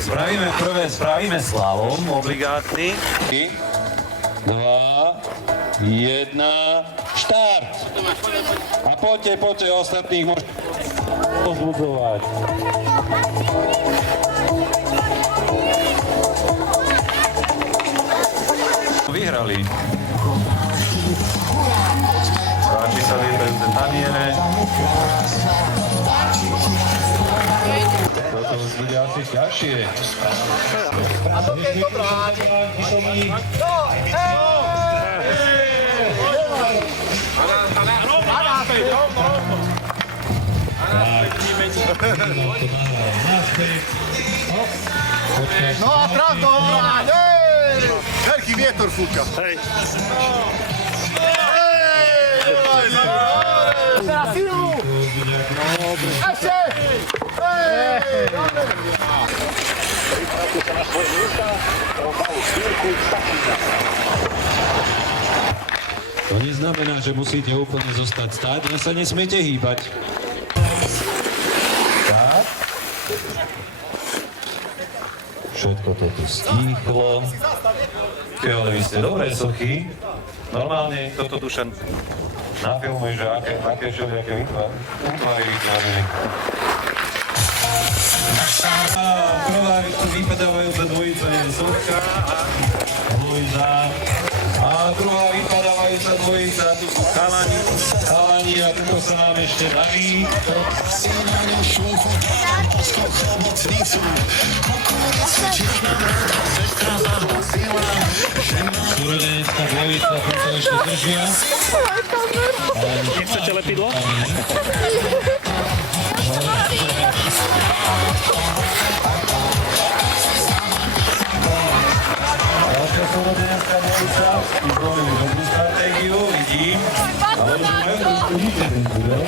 Spravíme slalom obligátny. 2, 1, štart! A poďte, ostatných môžete pozbudzovať. Vyhrali. Páči sa lietajúce taniere. Toto už bude asi ťažšie. A to je dobrá. No a traf do obrany. Veľký vietor fúka. Na silu. Ešte. To neznamená, že musíte úplne zostať stáť, len sa nesmiete hýbať. Tak. Všetko to tu stíchlo. Ale vy ste dobré sochy. Normálne toto tušen nafilmuj, že aké všelijaké útvary vytvorili. Prvá vypadávajúca dvojica je Sofka a Luisa. A druhá vypadávajúca dvojica, tu sú chalani a tuto sa nám ešte darí. Súrodenecká dvojica, tuto ešte držia. Nechcete lepidlo? Ďalšia súrodenecká dvojica, vyzvolili dobrú stratégiu, vidím. Ale už majú trošku nič ten budel.